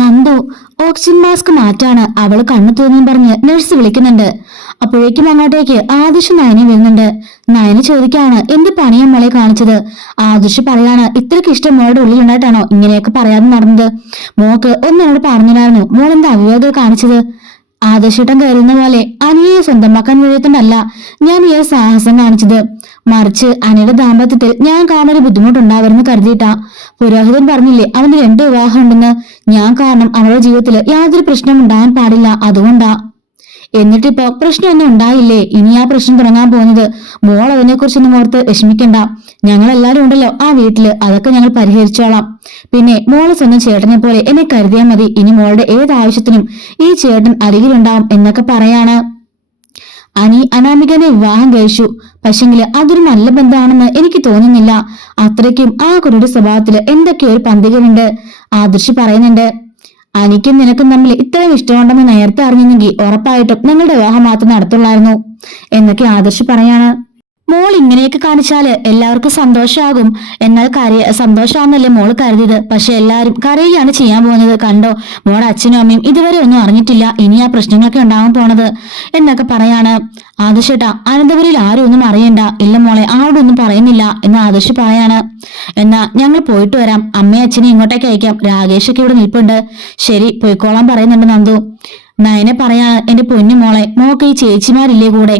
Nandu oxygen mask മാറ്റാണ് അവള് കണ്ണു തോന്നിയും പറഞ്ഞ് നഴ്സ് വിളിക്കുന്നുണ്ട്. അപ്പോഴേക്കും അങ്ങോട്ടേക്ക് ആദർശ് നയനി വരുന്നുണ്ട്. നയനി ചോദിക്കാണ് എന്ത് പണിയാ മോളെ കാണിച്ചത്. ആദർശ് പറയാണ് ഇത്രയ്ക്ക് ഇഷ്ടം മോളുടെ ഉള്ളിലുണ്ടായിട്ടാണോ ഇങ്ങനെയൊക്കെ പറയാതെ നടന്നത്. മോക്ക് ഒന്നോട് പറഞ്ഞില്ലായിരുന്നു മോൾ എന്താ അവിവേകം കാണിച്ചത്. ആദർശിട്ടം കയറുന്ന പോലെ അനിയെ സ്വന്തമാക്കാൻ കഴിയത്തുണ്ടല്ല ഞാൻ ഈ സാഹസം കാണിച്ചത്. മറിച്ച് അനിയുടെ ദാമ്പത്യത്തിൽ ഞാൻ കാണാൻ ബുദ്ധിമുട്ടുണ്ടാവരുന്ന് കരുതിയിട്ടാ. പുരോഹിതൻ പറഞ്ഞില്ലേ അവന് 2 വിവാഹം ഉണ്ടെന്ന്. ഞാൻ കാരണം അവളുടെ ജീവിതത്തിൽ യാതൊരു പ്രശ്നം ഉണ്ടാകാൻ പാടില്ല, അതുകൊണ്ടാ. എന്നിട്ടിപ്പോ പ്രശ്നമൊന്നും ഉണ്ടായില്ലേ. ഇനി ആ പ്രശ്നം തുടങ്ങാൻ പോകുന്നത്. മോൾ അതിനെ കുറിച്ചൊന്നും ഓർത്ത് വിഷമിക്കണ്ട. ഞങ്ങളെല്ലാരും ഉണ്ടല്ലോ ആ വീട്ടില്, അതൊക്കെ ഞങ്ങൾ പരിഹരിച്ചോളാം. പിന്നെ മോള് സ്വന്തം ചേട്ടനെ പോലെ എന്നെ കരുതിയാൽ മതി. ഇനി മോളുടെ ഏതാവശ്യത്തിനും ഈ ചേട്ടൻ അരികിലുണ്ടാവും എന്നൊക്കെ പറയാണ്. അനാമികനെ വിവാഹം കഴിച്ചു. പക്ഷെങ്കില് അതൊരു നല്ല ബന്ധമാണെന്ന് എനിക്ക് തോന്നുന്നില്ല. അത്രയ്ക്കും ആ കുട്ടിയുടെ സ്വഭാവത്തില് എന്തൊക്കെയോ ഒരു പന്തികമുണ്ട്. ആദർശ് പറയുന്നുണ്ട്. അനിക്കും നിനക്കും തമ്മിൽ ഇത്രയും ഇഷ്ടമുണ്ടെന്ന് നേരത്തെ അറിഞ്ഞെങ്കിൽ ഉറപ്പായിട്ടും നിങ്ങളുടെ വിവാഹം മാത്രം നടത്തുള്ളായിരുന്നു എന്നൊക്കെ ആദർശ് പറയാണ്. മോൾ ഇങ്ങനെയൊക്കെ കാണിച്ചാല് എല്ലാവർക്കും സന്തോഷമാകും. എന്നാൽ സന്തോഷമാണെന്നല്ലേ മോള് കരുതിയത്. പക്ഷെ എല്ലാരും കരയുകയാണ് ചെയ്യാൻ പോകുന്നത്. കണ്ടോ, മോളുടെ അച്ഛനും അമ്മയും ഇതുവരെ ഒന്നും അറിഞ്ഞിട്ടില്ല ഇനി ആ പ്രശ്നങ്ങളൊക്കെ ഉണ്ടാവാൻ പോണത് എന്നൊക്കെ പറയാണ്. ആദർശേട്ടാ അനന്തപുരിയിൽ ആരും ഒന്നും അറിയണ്ട. ഇല്ല മോളെ ആരോടും ഒന്നും പറയുന്നില്ല എന്ന് ആദർശ് പറയാണ്. എന്നാ ഞങ്ങൾ പോയിട്ട് വരാം. അമ്മയും അച്ഛനും ഇങ്ങോട്ടേക്ക് അയക്കാം. രാകേഷൊക്കെ ഇവിടെ നിൽപ്പുണ്ട്. ശരി പോയിക്കോളാൻ പറയുന്നുണ്ട് നന്ദു. നയനെ പറയാണ് എന്റെ പൊന്നു മോളെ, മോക്ക് ഈ ചേച്ചിമാരില്ലേ കൂടെ,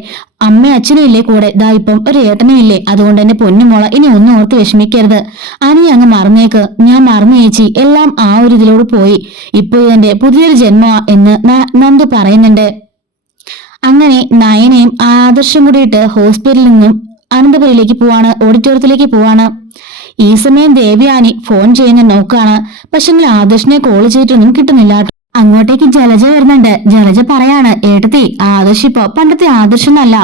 അമ്മയും അച്ഛനും ഇല്ലേ കൂടെ, ദാ ഇപ്പം ഒരു ഏട്ടനും ഇല്ലേ. അതുകൊണ്ട് എന്റെ പൊന്നു മോളെ ഇനി ഒന്നും ഓർത്ത് വിഷമിക്കരുത്. അനി അങ്ങ് മറന്നേക്ക്. ഞാൻ മറന്നു ചേച്ചി, എല്ലാം ആ ഒരു ഇതിലോട് പോയി. ഇപ്പൊ ഇതെന്റെ പുതിയൊരു ജന്മ എന്ന് നന്ദു പറയുന്നുണ്ട്. അങ്ങനെ നയനയും ആദർശം കൂടിയിട്ട് ഹോസ്പിറ്റലിൽ നിന്നും അനന്തപുരിയിലേക്ക് പോവാണ്, ഓഡിറ്റോറിയത്തിലേക്ക് പോവാണ്. ഈ സമയം ദേവ്യാനി ഫോൺ ചെയ്യുന്ന നോക്കാണ്. പക്ഷെ ആദർശിനെ കോൾ ചെയ്തിട്ടൊന്നും കിട്ടുന്നില്ല. അങ്ങോട്ടേക്ക് ജലജ വരുന്നുണ്ട്. ജലജ പറയാണ് ഏട്ടത്തി ആദർശ് ഇപ്പോ പണ്ടത്തെ ആദർശമല്ല,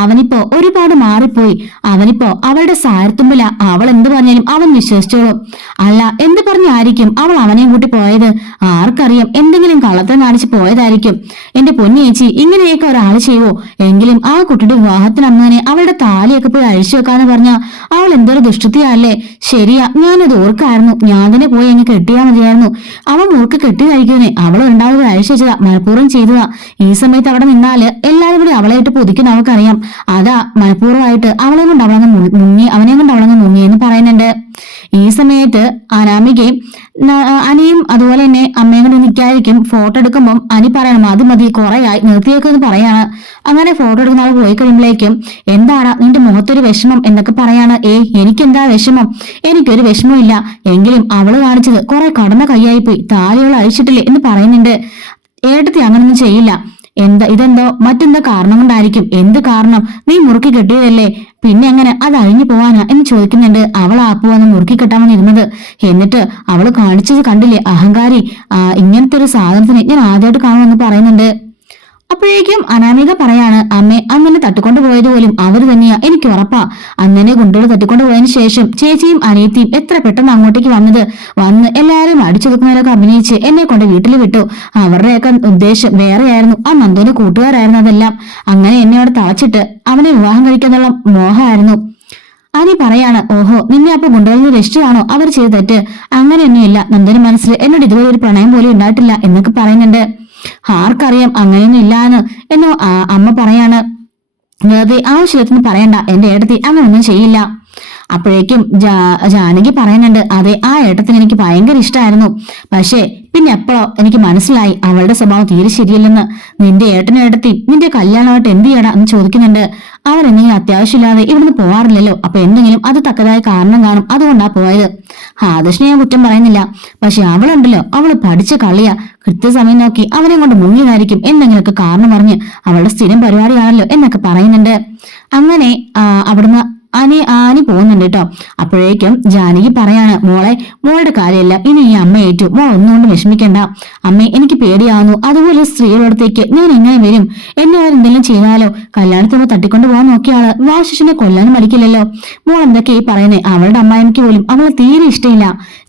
അവനിപ്പോ ഒരുപാട് മാറിപ്പോയി. അവനിപ്പോ അവളുടെ സാരത്തുമ്പില. അവൾ എന്ത് പറഞ്ഞാലും അവൻ വിശ്വസിച്ചോളും. അല്ല എന്ത് പറഞ്ഞായിരിക്കും അവൾ അവനെയും കൂട്ടി പോയത്. ആർക്കറിയാം, എന്തെങ്കിലും കള്ളത്തരം കാണിച്ച് പോയതായിരിക്കും. എന്റെ പൊന്നേച്ചി ഇങ്ങനെയൊക്കെ ഒരാൾ ചെയ്യുവോ. എങ്കിലും ആ കുട്ടിയുടെ വിവാഹത്തിന് അന്ന് തന്നെ അവളുടെ താലിയൊക്കെ പോയി അഴിച്ചു വെക്കാന്ന് പറഞ്ഞാ അവൾ എന്തൊരു ദുഷ്ടത്തിയല്ലേ. ശരിയാ, ഞാനത് ഓർക്കായിരുന്നു. ഞാൻ തന്നെ പോയി അങ്ങ് കെട്ടിയാ മതിയായിരുന്നു. അവൻ മൂർക്ക് കെട്ടിയതായിരിക്കുന്നേ. അവൾ ഉണ്ടാവുക അഴിച്ചു വെച്ചതാ, മനഃപൂർവ്വം ചെയ്തതാ. ഈ സമയത്ത് അവിടെ നിന്നാല് എല്ലാവരും കൂടി അവളായിട്ട് പൊതിക്കുന്ന അവൾക്കറിയാം. അതാ മനഃപൂർവ്വമായിട്ട് അവളെ കൊണ്ട് അവളങ്ങ് മുങ്ങി, അവനെ കൊണ്ട് അവളങ്ങ് മുങ്ങി എന്ന് പറയുന്നുണ്ട്. ഈ സമയത്ത് അനാമികയും അനിയും അതുപോലെ തന്നെ അമ്മയും കൊണ്ട് നിൽക്കാതിരിക്കും. ഫോട്ടോ എടുക്കുമ്പോൾ അനി പറയണം മതി മതി കുറേയായി നിർത്തിയേക്കെന്ന് പറയാണ്. അങ്ങനെ ഫോട്ടോ എടുക്കുന്ന ആൾ പോയി കഴിയുമ്പോഴേക്കും എന്താടാ നിന്റെ മുഖത്തൊരു വിഷമം എന്നൊക്കെ പറയാണ്. എനിക്കെന്താ വിഷമം, എനിക്കൊരു വിഷമമില്ല. എങ്കിലും അവള് കാണിച്ചത് കുറെ കടന്ന കൈയായിപ്പോയി. താലികൾ അഴിച്ചിട്ടില്ലേ എന്ന് പറയുന്നുണ്ട്. ഏട്ടത്തി അങ്ങനൊന്നും ചെയ്യില്ല. ഇതെന്തോ മറ്റെന്തോ കാരണം കൊണ്ടായിരിക്കും. എന്ത് കാരണം? നീ മുറുക്കി കെട്ടിയതല്ലേ, പിന്നെ എങ്ങനെ അത് അഴിഞ്ഞു പോവാനാ എന്ന് ചോദിക്കുന്നുണ്ട്. അവൾ ആപ്പുവന്ന് മുറുക്കി കെട്ടാൻ വന്നിരുന്നത്. എന്നിട്ട് അവള് കാണിച്ചത് കണ്ടില്ലേ അഹങ്കാരി. ഇങ്ങനത്തെ ഒരു സാധനത്തിന് ഞാൻ ആദ്യമായിട്ട് കാണുമെന്ന് പറയുന്നുണ്ട്. അപ്പോഴേക്കും അനാമിക പറയാണ് അമ്മേ അങ്ങനെ തട്ടിക്കൊണ്ടു പോയത് പോലും അവര് തന്നെയാ, എനിക്ക് ഉറപ്പാ. അന്നെ കൊണ്ടുപോയി തട്ടിക്കൊണ്ടു പോയതിനു ശേഷം ചേച്ചിയും അനിയത്തിയും എത്ര പെട്ടെന്ന് അങ്ങോട്ടേക്ക് വന്ന് എല്ലാവരും അടിച്ചൊതുക്കുന്നതിലൊക്കെ അഭിനയിച്ച് എന്നെ കൊണ്ട് വീട്ടിൽ വിട്ടു. അവരുടെയൊക്കെ ഉദ്ദേശം വേറെയായിരുന്നു. ആ നന്ദുവിന്റെ കൂട്ടുകാരായിരുന്നു അതെല്ലാം. അങ്ങനെ എന്നെ അവിടെ തളച്ചിട്ട് അവനെ വിവാഹം കഴിക്കാനുള്ള മോഹമായിരുന്നു. അനി പറയാണ് ഓഹോ നിന്നെ അപ്പൊ കൊണ്ടുപോകുന്ന രക്ഷിച്ചതാണോ അവർ ചെയ്ത് തെറ്റ്. അങ്ങനെയൊന്നുമില്ല. നന്ദുവിന്റെ മനസ്സിൽ എന്നോട് ഇതുവരെ ഒരു പ്രണയം പോലും ഉണ്ടായിട്ടില്ല എന്നൊക്കെ പറയുന്നുണ്ട്. ആർക്കറിയാം അങ്ങനെയൊന്നും ഇല്ലാന്ന് എന്നോ അമ്മ പറയാണ്. വെറുതെ ആവശ്യത്തിന് പറയണ്ട, എന്റെ ഏട്ടത്തി അങ്ങനൊന്നും ചെയ്യില്ല. അപ്പോഴേക്കും ജാനകി പറയുന്നുണ്ട് അതെ ആ ഏട്ടത്തിന് എനിക്ക് ഭയങ്കര ഇഷ്ടമായിരുന്നു. പക്ഷേ പിന്നെ എപ്പോഴോ എനിക്ക് മനസ്സിലായി അവളുടെ സ്വഭാവം തീരെ ശരിയല്ലെന്ന്. നിന്റെ ഏട്ടനും ഏട്ടത്തി നിന്റെ കല്യാണമായിട്ട് എന്ത് ചെയ്യടാ എന്ന് ചോദിക്കുന്നുണ്ട്. അവരെന്തെങ്കിലും അത്യാവശ്യമില്ലാതെ ഇവിടുന്ന് പോവാറില്ലല്ലോ. അപ്പൊ എന്തെങ്കിലും അത് തക്കതായ കാരണം കാണും, അതുകൊണ്ടാ പോയത്. ആദർശിനെ ഞാൻ കുറ്റം പറയുന്നില്ല. പക്ഷെ അവളുണ്ടല്ലോ, അവള് പഠിച്ച കളിയാ. കൃത്യസമയം നോക്കി അവനെ കൊണ്ട് മുങ്ങിയതായിരിക്കും. എന്തെങ്കിലുമൊക്കെ കാരണം പറഞ്ഞ് അവളുടെ സ്ഥിരം പരിപാടിയാണല്ലോ എന്നൊക്കെ പറയുന്നുണ്ട്. അങ്ങനെ അവിടുന്ന് ആനി പോകുന്നുണ്ട് കേട്ടോ. അപ്പോഴേക്കും ജാനകി പറയാണ് മോളുടെ കാര്യമല്ല ഇനി ഈ അമ്മ ഏറ്റു. മോൾ ഒന്നുകൊണ്ട് വിഷമിക്കണ്ട അമ്മേ, എനിക്ക് പേടിയാവുന്നു. അതുപോലെ സ്ത്രീകളടുത്തേക്ക് ഞാൻ എങ്ങനെ വരും? എന്നെ അവരെന്തെങ്കിലും ചെയ്താലോ? കല്യാണത്തിന് തട്ടിക്കൊണ്ട് പോകാൻ നോക്കിയാള് വാശിഷിനെ കൊല്ലാനും മടിക്കില്ലല്ലോ. മോൾ എന്തൊക്കെ ഈ പറയുന്നേ? അവളുടെ അമ്മായിക്ക് പോലും അവളെ തീരെ ഇഷ്ടമില്ല.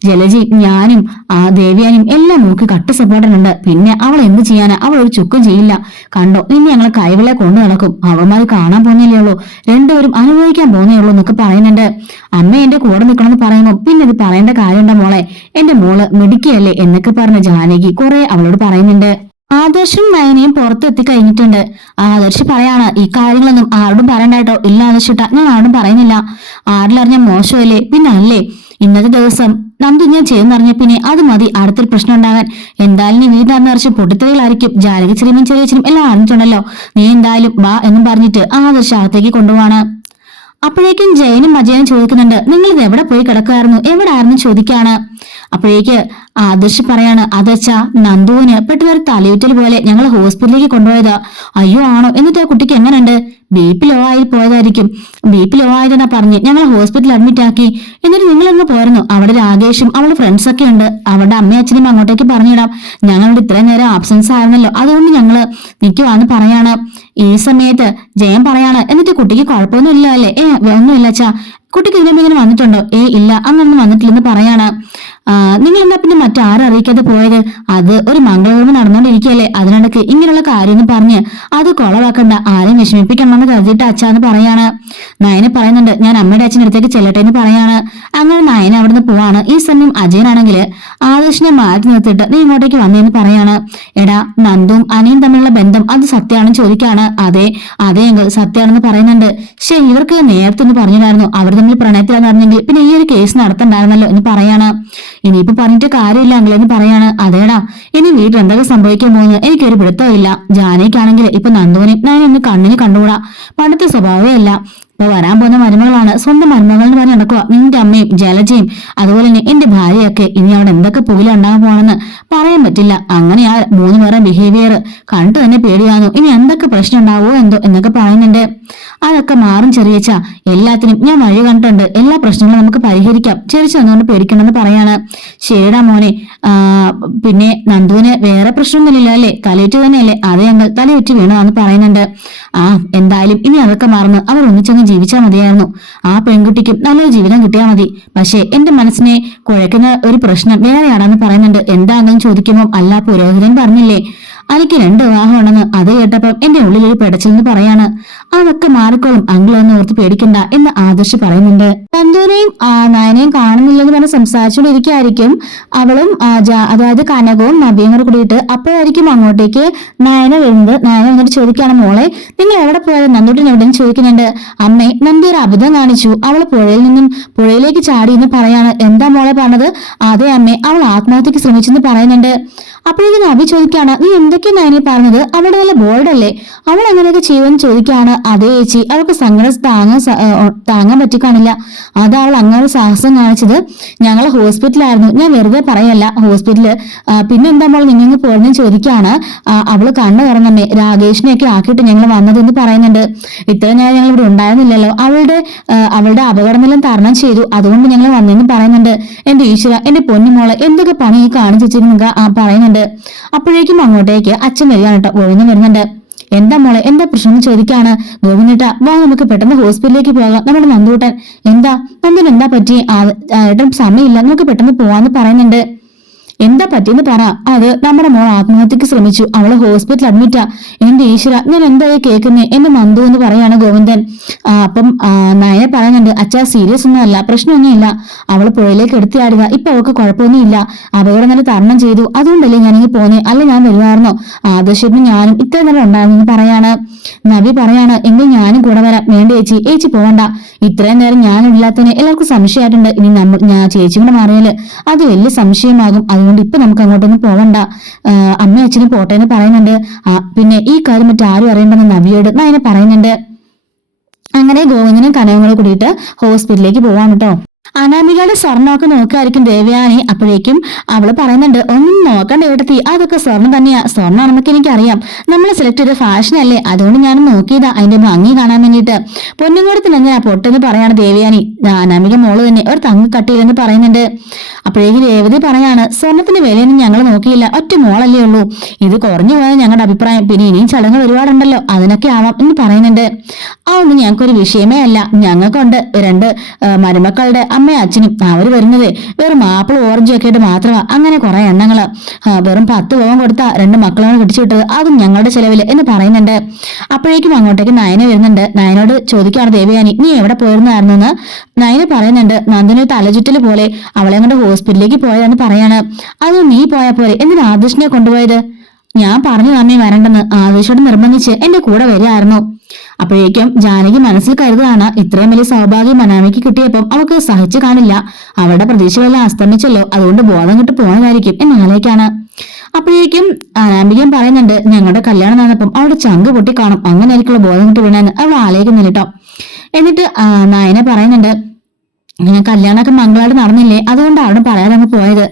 ജലജി ഞാനും ദേവ്യാനും എല്ലാം നോക്കി കട്ട് സപ്പോർട്ടനുണ്ട്. പിന്നെ അവൾ എന്ത് ചെയ്യാനാ? അവൾ ഒരു ചുക്കും ചെയ്യില്ല. കണ്ടോ ഇനി ഞങ്ങൾ കൈവിളെ കൊണ്ടു നടക്കും. അവന്മാര് കാണാൻ പോകുന്നില്ലേ ഉള്ളൂ. രണ്ടുപേരും അനുഭവിക്കാൻ പോകുന്നു നിൽക്കുന്നേ ഉള്ളൂ എന്നൊക്കെ പറയുന്നുണ്ട്. അമ്മ എന്റെ കൂടെ നിൽക്കണമെന്ന് പറയുമ്പോൾ പിന്നെ ഇത് പറയേണ്ട കാര്യമുണ്ടോ മോളെ, എന്റെ മോള് മിടുക്കിയല്ലേ എന്നൊക്കെ പറഞ്ഞ ജാനകി കുറെ അവളോട് പറയുന്നുണ്ട്. ആദർശും നയനയും പുറത്തെത്തി കഴിഞ്ഞിട്ടുണ്ട്. ആദർശ് പറയാണ്, ഈ കാര്യങ്ങളൊന്നും ആരോടും പറയണ്ടായിട്ടോ. ഇല്ല ആദർശിട്ട, ഞാൻ ആരോടും പറയുന്നില്ല. ആരിലറിഞ്ഞ മോശമല്ലേ, പിന്നെ അല്ലേ ഇന്നത്തെ ദിവസം നന്ദു ഞാൻ ചെയ്യുന്നറിഞ്ഞ പിന്നെ അത് മതി അടുത്തൊരു പ്രശ്നം ഉണ്ടാകാൻ. എന്തായാലും നീ വീട്ടിനറിഞ്ഞറിച്ച് പൊട്ടിത്തെറികളായിരിക്കും. ജാനകി ചെറിയും ചെറിയച്ചനും എല്ലാം അറിഞ്ഞിട്ടുണ്ടല്ലോ. നീ എന്തായാലും വാ എന്നും പറഞ്ഞിട്ട് ആദർശ് അകത്തേക്ക് കൊണ്ടുപോവാണ്. അപ്പോഴേക്കും ജയനും അജയനും ചോദിക്കുന്നുണ്ട്, നിങ്ങൾ ഇത് എവിടെ പോയി കിടക്കായിരുന്നു, എവിടെ ആയിരുന്നു ചോദിക്കാണ്. അപ്പോഴേക്ക് ആദർശ് പറയാണ്, അതച്ചാ നന്ദുവിന് പെട്ടെന്നൊരു തലയുറ്റൽ പോലെ ഞങ്ങൾ ഹോസ്പിറ്റലിലേക്ക് കൊണ്ടുപോയതാ. അയ്യോ ആണോ, എന്നിട്ട് ആ കുട്ടിക്ക് എങ്ങനെയുണ്ട്? BP ലോ ആയി പോയതായിരിക്കും. BP ലോ ആയതെന്നാ പറഞ്ഞ് ഞങ്ങൾ ഹോസ്പിറ്റലിൽ അഡ്മിറ്റ് ആക്കി. എന്നിട്ട് നിങ്ങൾ അങ്ങ് പോരുന്നു. അവിടെ രാകേഷും അവളുടെ ഫ്രണ്ട്സ് ഒക്കെ ഉണ്ട്. അവളുടെ അമ്മയും അച്ഛനും അങ്ങോട്ടേക്ക് പറഞ്ഞിടാം. ഞങ്ങളുടെ ഇത്രയും നേരം ആബ്സെൻസ് ആയിരുന്നല്ലോ, അതുകൊണ്ട് ഞങ്ങള് നിൽക്കുവാന്ന് പറയാണ്. ഈ സമയത്ത് ജയൻ പറയാണ്, എന്നിട്ട് കുട്ടിക്ക് കുഴപ്പമൊന്നും ഇല്ല അല്ലേ? ഒന്നുമില്ല അച്ഛാ. കുട്ടിക്ക് ഇതിനെ വന്നിട്ടുണ്ടോ? ഇല്ല, അങ്ങനൊന്നും വന്നിട്ടില്ലെന്ന് പറയാണ്. നിങ്ങൾ എന്താ പിന്നെ മറ്റാരും അറിയിക്കാതെ പോയത്? അത് ഒരു മംഗളകർമ്മം നടന്നുകൊണ്ടിരിക്കുകയല്ലേ, അതിനിടയ്ക്ക് ഇങ്ങനെയുള്ള കാര്യമൊന്നും പറഞ്ഞ് അത് കൊളവാക്കണ്ട, ആരെയും വിഷമിപ്പിക്കണമെന്ന് കരുതിയിട്ട് അച്ഛാന്ന് പറയാണ്. നയനെ പറയുന്നുണ്ട്, ഞാൻ അമ്മയുടെ അച്ഛൻ്റെ അടുത്തേക്ക് ചെല്ലട്ടെ എന്ന് പറയാണ്. അങ്ങനെ നയന അവിടുന്ന് പോവാണ്. ഈ സമയം അജയനാണെങ്കിൽ ആദർശിനെ മാറ്റി നിർത്തിയിട്ട് നീ ഇങ്ങോട്ടേക്ക് വന്നേന്ന് പറയാണ്. എടാ, നന്ദും അനിയും തമ്മിലുള്ള ബന്ധം അത് സത്യമാണെന്ന് ചോദിക്കാണ്. അതെ എങ്കിൽ സത്യമാണെന്ന് പറയുന്നുണ്ട്. ശരി, ഇവർക്ക് നേരത്തെ ഒന്ന് പറഞ്ഞിട്ടായിരുന്നു അവർ തമ്മിൽ പ്രണയത്തിലാന്ന് പറഞ്ഞെങ്കിൽ പിന്നെ ഈ ഒരു കേസ് നടത്തണ്ടായിരുന്നല്ലോ എന്ന് പറയാണ്. ഇനിയിപ്പോ പറഞ്ഞിട്ട് കാര്യമില്ല അങ്കിളെന്ന് പറയാണ്. അതേടാ, ഇനി വീട്ടിൽ എന്തൊക്കെ സംഭവിക്കാൻ പോകുന്നു എനിക്കൊരു പിടുത്തമില്ല. ജാനകിക്കാണെങ്കിൽ ഇപ്പൊ നന്ദുവിനെ ഞാൻ ഇന്ന് കണ്ണിന് കണ്ടുകൂടാ. പണ്ടത്തെ സ്വഭാവമേ അല്ല. ഇപ്പൊ വരാൻ പോകുന്ന മരുമകളാണ്. സ്വന്തം മരുമകൾ എന്ന് പറഞ്ഞ് നടക്കുക. നിന്റെ അമ്മയും ജലജയും അതുപോലെ തന്നെ എന്റെ ഭാര്യയൊക്കെ ഇനി അവിടെ എന്തൊക്കെ പുകിലുണ്ടാകാൻ പോകണമെന്ന് പറയാൻ പറ്റില്ല. അങ്ങനെ ആ 3 പേരുടെ ബിഹേവിയർ കണ്ടു തന്നെ പേടിയാന്നു. ഇനി എന്തൊക്കെ പ്രശ്നം ഉണ്ടാവോ എന്തോ എന്നൊക്കെ പറയുന്നുണ്ട്. അതൊക്കെ മാറും ചെറിയച്ച, എല്ലാത്തിനും ഞാൻ വഴി കണ്ടിട്ടുണ്ട്. എല്ലാ പ്രശ്നങ്ങളും നമുക്ക് പരിഹരിക്കാം. ചെറിച്ച് തന്നുകൊണ്ട് പേടിക്കണമെന്ന് പറയാണ്. ശരിടാ മോനെ, പിന്നെ നന്ദുവിന് വേറെ പ്രശ്നമൊന്നുമില്ല അല്ലേ? തലയേറ്റ് തന്നെയല്ലേ? അതേ ഞങ്ങൾ തലയേറ്റ് വീണതാന്ന് പറയുന്നുണ്ട്. എന്തായാലും ഇനി അതൊക്കെ മറന്ന് അവർ ഒന്നിച്ചങ്ങ് ജീവിച്ചാൽ മതിയായിരുന്നു. ആ പെൺകുട്ടിക്കും നല്ലൊരു ജീവിതം കിട്ടിയാൽ മതി. പക്ഷേ എന്റെ മനസ്സിനെ കുഴക്കുന്ന ഒരു പ്രശ്നം വേറെയാണെന്ന് പറയുന്നുണ്ട്. എന്താണെന്ന് ചോദിക്കുമ്പോൾ അല്ല, പുരോഹിതൻ പറഞ്ഞില്ലേ എനിക്ക് 2 വിവാഹമാണെന്ന്. അത് കേട്ടപ്പം എന്റെ ഉള്ളിലൊരു പെടച്ചിലെന്ന് പറയാണ്. അതൊക്കെ മാറിക്കോളും അങ്കിൾ എന്ന് ഓർത്ത് പേടിക്കണ്ട എന്ന് ആദർശ് പറയുന്നുണ്ട്. നന്ദുവിനെയും നയനെയും കാണുന്നില്ലെന്ന് പറഞ്ഞ് സംസാരിച്ചുകൊണ്ടിരിക്കുകയായിരിക്കും. അവളും അതായത് കനകവും നബിയും കൂടെ കൂടിയിട്ട് അപ്പോഴായിരിക്കും അങ്ങോട്ടേക്ക് നയന വരുന്നത്. നയന വന്നിട്ട് ചോദിക്കുകയാണ്, മോളെ നിങ്ങൾ എവിടെ പോയത്? നന്ദുട്ടിന് എവിടെയും ചോദിക്കുന്നുണ്ട്. അമ്മേ, നന്ദി ഒരു അബദ്ധം കാണിച്ചു. അവള് പുഴയിലേക്ക് ചാടി എന്ന് പറയാണ്. എന്താ മോളെ പറഞ്ഞത്? അതെ അമ്മേ, അവൾ ആത്മഹത്യക്ക് ശ്രമിച്ചെന്ന് പറയുന്നുണ്ട്. അപ്പോഴേക്കും നബി ചോദിക്കുകയാണ്, നീ എന്തൊക്കെയാ നയനെ പറഞ്ഞത്? അവിടെ നല്ല ബോൾഡല്ലേ, അവൾ അങ്ങനെയൊക്കെ ചെയ്യുമെന്ന് ചോദിക്കുകയാണ്. അതേ ചേച്ചി, അവൾക്ക് സങ്കടം താങ്ങാൻ പറ്റിക്കാണില്ല. അത് അവൾ അങ്ങനെ സാഹസം കാണിച്ചത് ഞങ്ങൾ ഹോസ്പിറ്റലായിരുന്നു. ഞാൻ വെറുതെ പറയല്ല ഹോസ്പിറ്റല്. പിന്നെ എന്താ മോൾ നിങ്ങൾ പോയെന്ന് ചോദിക്കുകയാണ്. അവള് കണ്ണു തുറന്നമ്മേ, രാകേഷിനെയൊക്കെ ആക്കിയിട്ട് ഞങ്ങൾ വന്നതെന്ന് പറയുന്നുണ്ട്. ഇത്രയും നേരം ഞങ്ങൾ ഇവിടെ ഉണ്ടായിരുന്നില്ലല്ലോ. അവളുടെ അപകടമെല്ലാം തരണം ചെയ്തു, അതുകൊണ്ട് ഞങ്ങൾ വന്നെന്ന് പറയുന്നുണ്ട്. എന്റെ ഈശ്വര, എന്റെ പൊന്നുമോളെ, എന്തൊക്കെ പണി ഈ കാണിച്ചു പറയുന്നുണ്ട്. അപ്പോഴേക്കും അങ്ങോട്ടേക്ക് അച്ഛൻ വരികയാണ് കേട്ടോ. ഗോവിന്ദൻ വരുന്നുണ്ട്. എന്താ മോളെ, എന്താ പ്രശ്നം എന്ന് ചോദിക്കാണ്. ഗോവിന്ദേട്ടാ, വാ നമുക്ക് പെട്ടെന്ന് ഹോസ്പിറ്റലിലേക്ക് പോകാം. നമ്മുടെ നന്ദൂട്ടൻ നന്ദുവിന് എന്താ പറ്റി? ഏട്ടൻ സമയമില്ല, നമുക്ക് പെട്ടെന്ന് പോവാന്ന് പറയുന്നുണ്ട്. എന്താ പറ്റിയെന്ന് പറ. അത് നമ്മുടെ മോൾ ആത്മഹത്യക്ക് ശ്രമിച്ചു, അവള് ഹോസ്പിറ്റൽ അഡ്മിറ്റാ. എന്റെ ഈശ്വര, ഞാൻ എന്തായി കേൾക്കുന്നേ എന്റെ നന്ദു എന്ന് പറയാണ് ഗോവിന്ദൻ. അപ്പം നയനെ പറയുന്നുണ്ട്, അച്ഛാ സീരിയസ് ഒന്നും അല്ല, പ്രശ്നമൊന്നുമില്ല. അവള് പുഴയിലേക്ക് എടുത്തിയാടുക, ഇപ്പൊ അവൾക്ക് കുഴപ്പമൊന്നുമില്ല. അപകടം തന്നെ തരണം ചെയ്തു, അതുകൊണ്ടല്ലേ ഞാനിങ്ങ് പോന്നേ, അല്ല ഞാൻ വരുമായിരുന്നോ? ആദർശിനും ഞാനും ഇത്രയും നേരം ഉണ്ടായിരുന്നു പറയാണ്. നബി പറയാണ്, എങ്കിൽ ഞാനും കൂടെ വരാം. വേണ്ട ചേച്ചി പോവണ്ട. ഇത്രയും നേരം ഞാനില്ലാത്തതിന് എല്ലാവർക്കും സംശയമായിട്ടുണ്ട്. ഇനി ഞാൻ ചേച്ചിയും കൂടെ മാറിയാല് അത് വലിയ സംശയമാകും. അതുകൊണ്ട് ഇപ്പൊ നമുക്ക് അങ്ങോട്ടൊന്നും പോവണ്ട, അമ്മയും അച്ഛനും പോട്ടെ എന്ന് പറയുന്നുണ്ട്. പിന്നെ ഈ കാര്യം മറ്റാരും അറിയണ്ടെന്ന് നബിയോട് നയനെ പറയുന്നുണ്ട്. അങ്ങനെ ഗോവിന്ദനും കനവും കൂടെ കൂടിയിട്ട് ഹോസ്പിറ്റലിലേക്ക് പോവാണ് കേട്ടോ. അനാമികയുടെ സ്വർണ്ണമൊക്കെ നോക്കായിരിക്കും ദേവയാനി. അപ്പോഴേക്കും അവള് പറയുന്നുണ്ട്, ഒന്നും നോക്കണ്ട ഏട്ടത്തി, അതൊക്കെ സ്വർണ്ണം തന്നെയാ. സ്വർണ്ണമാണെന്നൊക്കെ എനിക്കറിയാം, നമ്മൾ സെലക്ട് ചെയ്ത ഫാഷൻ അല്ലേ, അതുകൊണ്ട് ഞാൻ നോക്കിയതാ അതിന്റെ ഭംഗി കാണാൻ വേണ്ടിയിട്ട്. പൊന്നുകൂടത്തിന് എന്തിനാ പൊട്ടെന്ന് പറയാണ് ദേവയാനി. അനാമിക മോള് തന്നെ ഒരു തങ്ങ് കട്ടിയില്ലെന്ന് പറയുന്നുണ്ട്. അപ്പോഴേക്കും രേവതി പറയാണ്, സ്വർണത്തിന്റെ വിലയൊന്നും ഞങ്ങൾ നോക്കിയില്ല, ഒറ്റ മോളല്ലേ ഉള്ളൂ, ഇത് കുറഞ്ഞു പോയാൽ ഞങ്ങളുടെ അഭിപ്രായം. പിന്നെ ഇനിയും ചടങ്ങ് ഒരുപാടുണ്ടല്ലോ, അതിനൊക്കെ ആവാം എന്ന് പറയുന്നുണ്ട്. അതൊന്നും ഞങ്ങൾക്കൊരു വിഷയമേ അല്ല. ഞങ്ങൾക്കുണ്ട് 2 മരുമക്കളുടെ അമ്മയും അച്ഛനും അവര് വരുന്നത് വെറും ആപ്പിൾ ഓറഞ്ചും ഒക്കെ ആയിട്ട് മാത്രമാ. അങ്ങനെ കുറെ എണ്ണങ്ങള് വെറും 10 പവൻ കൊടുത്താ 2 മക്കളാണ് പിടിച്ചു വിട്ടത്, അതും ഞങ്ങളുടെ ചെലവില് എന്ന് പറയുന്നുണ്ട്. അപ്പോഴേക്കും അങ്ങോട്ടേക്ക് നയന വരുന്നുണ്ട്. നയനോട് ചോദിക്കാണ് ദേവയാനി, നീ എവിടെ പോയിരുന്നായിരുന്നു എന്ന്. നയന പറയുന്നുണ്ട്, നന്ദനൊരു തലചുറ്റല് പോലെ അവളെ കൊണ്ട് ഹോസ്പിറ്റലിലേക്ക് പോയതെന്ന് പറയാണ്. അത് നീ പോയാ പോലെ എന്തിനാ ആദർശിനെ കൊണ്ടുപോയത്? ഞാൻ പറഞ്ഞു അമ്മയെ വരണ്ടെന്ന്, ആദർശോട് നിർബന്ധിച്ച് എന്റെ കൂടെ വരികയായിരുന്നു. അപ്പോഴേക്കും ജാനകി മനസ്സിൽ കരുതാണ്, ഇത്രയും വലിയ സൗഭാഗ്യം അനാമിക്ക് കിട്ടിയപ്പം അവൾക്ക് സഹിച്ചു കാണില്ല, അവളുടെ പ്രതീക്ഷകളെല്ലാം അസ്തമിച്ചല്ലോ, അതുകൊണ്ട് ബോധം കിട്ട് പോയതായിരിക്കും എന്നാലേക്കാണ്. അപ്പോഴേക്കും അനാമികയും പറയുന്നുണ്ട്, ഞങ്ങളുടെ കല്യാണം നടന്നപ്പം അവളുടെ ചങ്ക് പൊട്ടി കാണും, അങ്ങനെ ആയിരിക്കുള്ള ബോധം കിട്ട് വീണെന്ന് അവൾ ആലോചിക്കുന്നില്ല കേട്ടോ. എന്നിട്ട് നയന പറയുന്നുണ്ട്, കല്യാണമൊക്കെ മംഗളായിട്ട് നടന്നില്ലേ, അതുകൊണ്ട് അവിടെ പറയാതെ അങ്ങ് പോയത്,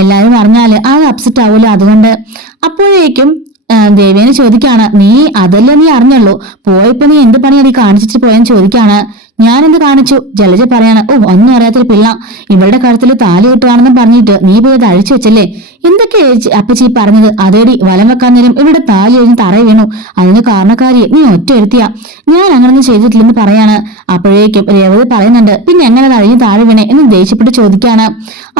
എല്ലാരും പറഞ്ഞാല് അത് അപ്സെറ്റ് ആവൂല, അതുകൊണ്ട്. അപ്പോഴേക്കും ദേവേനെ ചോദിക്കാണ്, നീ അതല്ലേ നീ അറിഞ്ഞുള്ളൂ, പോയപ്പോ നീ എന്ത് പണിയാ നീ കാണിച്ചിട്ട് പോയെന്ന് ചോദിക്കാണ്. ഞാനെന്ത് കാണിച്ചു? ജലജ പറയാണ്, ഓ ഒന്നും അറിയാത്തൊരു പിള്ള, ഇവളുടെ കഴുത്തിൽ താലി കിട്ടുവാണെന്നും പറഞ്ഞിട്ട് നീ പോയി അത് അഴിച്ചു വെച്ചല്ലേ? എന്തൊക്കെ അപ്പച്ചി പറഞ്ഞത്? അതേടി വലം വെക്കാൻ നേരം ഇവിടെ താലി കഴിഞ്ഞ് തറയി വീണു, അതിന് കാരണക്കാരി നീ ഒറ്റ എടുത്തിയാ, ഞാൻ അങ്ങനൊന്നും ചെയ്തിട്ടില്ലെന്ന് പറയാണ്. അപ്പോഴേക്കും രേവതി പറയുന്നുണ്ട്, പിന്നെ എങ്ങനെ അഴിഞ്ഞ് താഴെ വീണേ എന്ന് ദേഷ്യപ്പെട്ട് ചോദിക്കാണ്.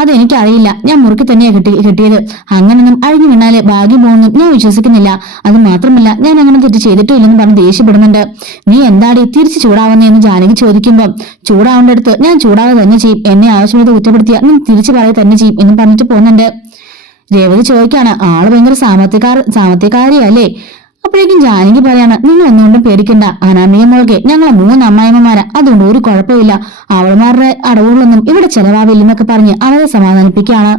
അതെനിക്കറിയില്ല, ഞാൻ മുറുക്കി തന്നെയാ കിട്ടിയത്, അങ്ങനൊന്നും അഴിഞ്ഞു വീണാല് ഭാഗ്യം പോകുന്നു ഞാൻ വിശ്വസിക്കുന്നില്ല, അത് മാത്രമല്ല ഞാൻ അങ്ങനെ തെറ്റ് ചെയ്തിട്ടില്ലെന്ന് പറഞ്ഞ് ദേഷ്യപ്പെടുന്നുണ്ട്. നീ എന്താടി തിരിച്ചു ചൂടാവുന്നതെന്ന് ജാനകി ചോദിക്കുമ്പോൾ, ചൂടാവേണ്ട അടുത്ത് ഞാൻ ചൂടാവുക തന്നെ ചെയ്യും, എന്നെ ആവശ്യമില്ലാതെ കുറ്റപ്പെടുത്തിയാൽ നീ തിരിച്ചു പറയുക തന്നെ ചെയ്യും എന്ന് പറഞ്ഞിട്ട് പോകുന്നുണ്ട്. രേവതി ചോദിക്കാണ്, ആള് ഭയങ്കര സാമ്പത്തികാരിയല്ലേ? അപ്പോഴേക്കും ജാനകി പറയാണ്, നിങ്ങൾ ഒന്നുകൊണ്ടും പേടിക്കണ്ട, അനാമിക മോൾക്ക് ഞങ്ങളെ 3 അമ്മായിമ്മമാരാ, അതുകൊണ്ട് ഒരു കുഴപ്പമില്ല, അവളുമാരുടെ അടവുകളൊന്നും ഇവിടെ ചെലവാവില്ലെന്നൊക്കെ പറഞ്ഞ് അവരെ സമാധാനിപ്പിക്കുകയാണ്.